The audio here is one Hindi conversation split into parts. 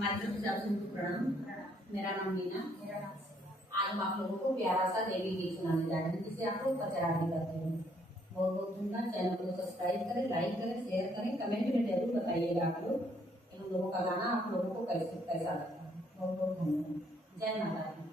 हमारी तरफ से आप सबको प्रणाम। मेरा नाम मीना। आज हम आप लोगों को प्यारा सा देवी गीत सुनाने जा रहे हैं, जिसे आप लोग पचरानी करते हैं। बहुत बहुत सुनना, चैनल को सब्सक्राइब करें, लाइक करें, शेयर करें, कमेंट में जरूर बताइएगा आप लोग कि हम लोगों का गाना आप लोगों को कैसा लगता है। बहुत बहुत धन्यवाद। जय माता दी।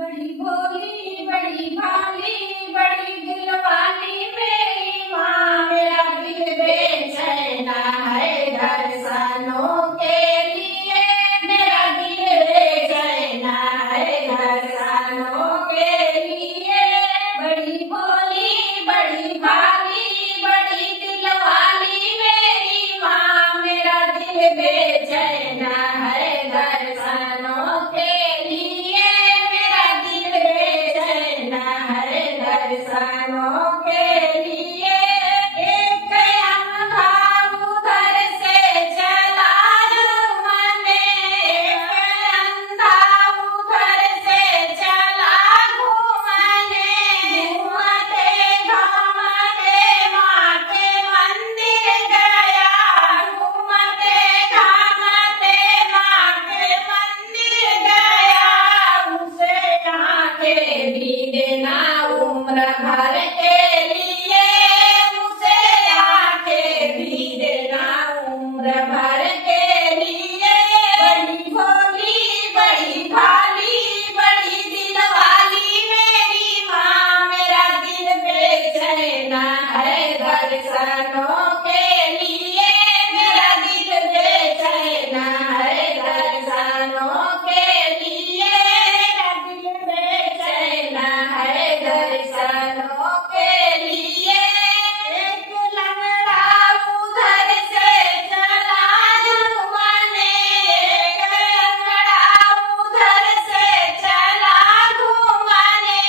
बड़ी भोली बड़ी भाली बड़ी दिलवाली मेरी माँ, मेरा दिल बेचैना है दर्शनों के लिए, मेरा दिल बेचैना है दर्शनों के लिए। बड़ी भोली बड़ी भाली बड़ी दिलवाली मेरी माँ, मेरा दिल बेचैना है दर्शनों के लिए, दर्शनों के लिए। एक अंधा उधर से चला घूमने, एक अंधा उधर से चला घूमने, घूमते घूमते माँ के मंदिर गया, घूमते घूमते माँ के मंदिर गया। उसे आंखें भी देना उम्र भर के लिए, उसे आंखें भी देना उम्र भर के लिए। बड़ी भोली बड़ी भाली बड़ी दिलवाली मेरी माँ, मेरा दिल बेचैना है दर्शनों के लिए, मेरा दिल बेचैना है दर्शनों के लिए, मेरा दिल बेचैना है दर्शनों के लिए। एक लंगड़ा उधर से चला घूमने, एक लंगड़ा उधर से चला घूमने,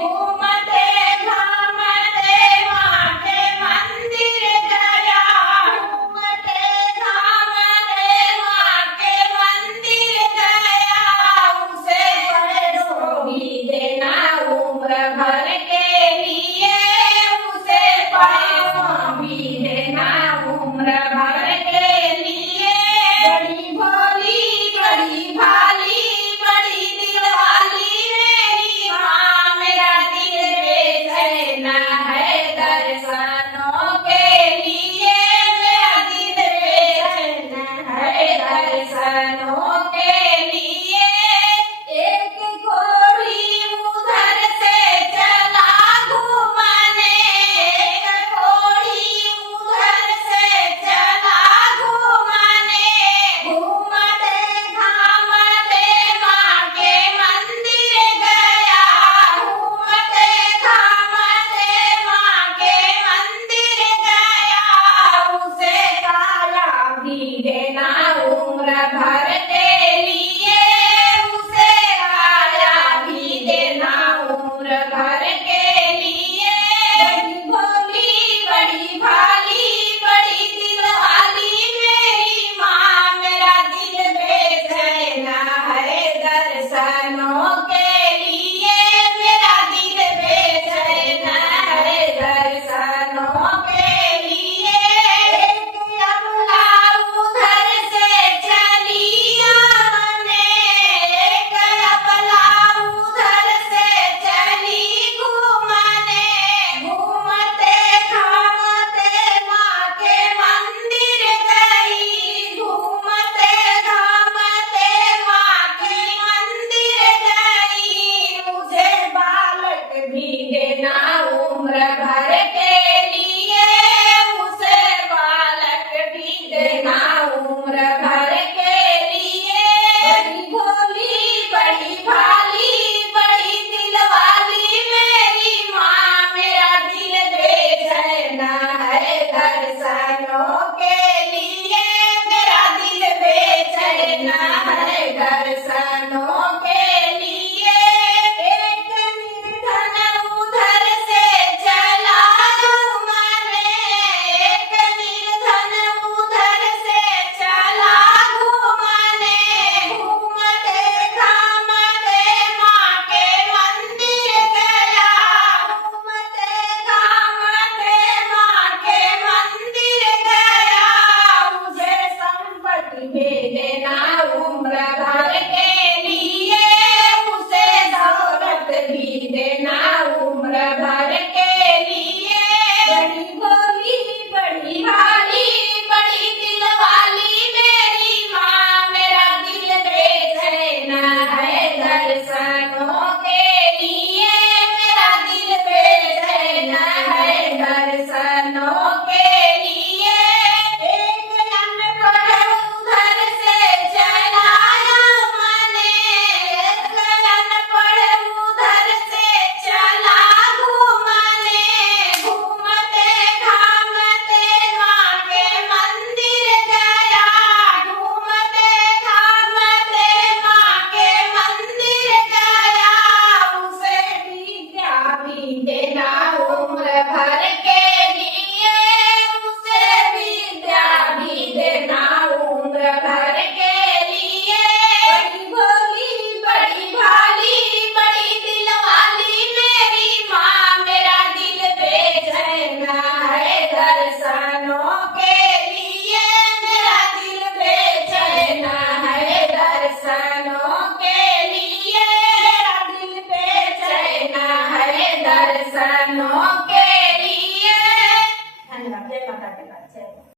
घूमते घूमते माँ के मंदिर गया, घूमते घूमते माँ के मंदिर गया। उसे पैसों भी देना उम्र भर के लिए, उसे पैसों भी देना उम्र भर के लिए। बड़ी भोली बड़ी भाली बड़ी दिलवाली मेरी माँ, मेरा दिल बेचैना है दर्शनों के लिए, मेरा दिल बेचैना है दर्शनों के लिए। एक घोड़ी उधर से चला घूमने, एक घोड़ी उधर से चला घूमने, घूमते घूमते माँ के मंदिर गया, घूमते घूमते माँ के मंदिर गया। उसे काया भी देना उम्र भर के लिए, उसे काया भी देना उम्र भर के लिए। बड़ी भोली बड़ी भाली बड़ी दिलवाली मेरी माँ, मेरा दिल बेचैना है दर्शनों के लिए, मेरा दिल बेचैना है दर्शनों के लिए। एक अबला उधर से चली आने, एक अबला उधर से चली घूमने, घूमते घूमते माँ के मंदिर गई, घूमते घूमते माँ के मंदिर गई। मुझे बालक भी देना उम्र भर के लिए, उसे बालक भी देना उम्र भर के लिए। बड़ी भोली बड़ी भाली बड़ी दिलवाली मेरी माँ, मेरा दिल बेचैना है दर्शनों के लिए, मेरा दिल बेचैना है दर्शनों के लिए। एक निर्धन उधर से चला घूमने, एक निर्धन उधर से चला घूमने, घूमते घूमते माँ के मंदिर गया, घूमते घूमते माँ के मंदिर गया। उसे संपत्ति भेजना उम्र भर के लिए उसे दौलत भी देना उम्र भर के लिए। बड़ी भोली बड़ी भाली बड़ी दिल वाली मेरी माँ मेरा दिल बेचैन है दर्शनों के लिए। मेरा दिल बेचैन है दर्शनों के लिए। एक अनपढ़ उधर से चलाया मैंने एक अनपढ़ उधर से चला घूमने। घूमते घामते माँ के मंदिर गया घूमते घामते माँ के मंदिर गया। उसे विद्या भी देना उम्र भर के लिए। उसे विद्या भी देना उम्र भर के लिए। बड़ी भोली बड़ी भाली बड़ी दिल वाली मेरी माँ मेरा दिल बेचैन है दर्शनों के लिए। मेरा दिल बेचैन है दर्शनों के लिए। मेरा दिल बेचैन है दर्शनों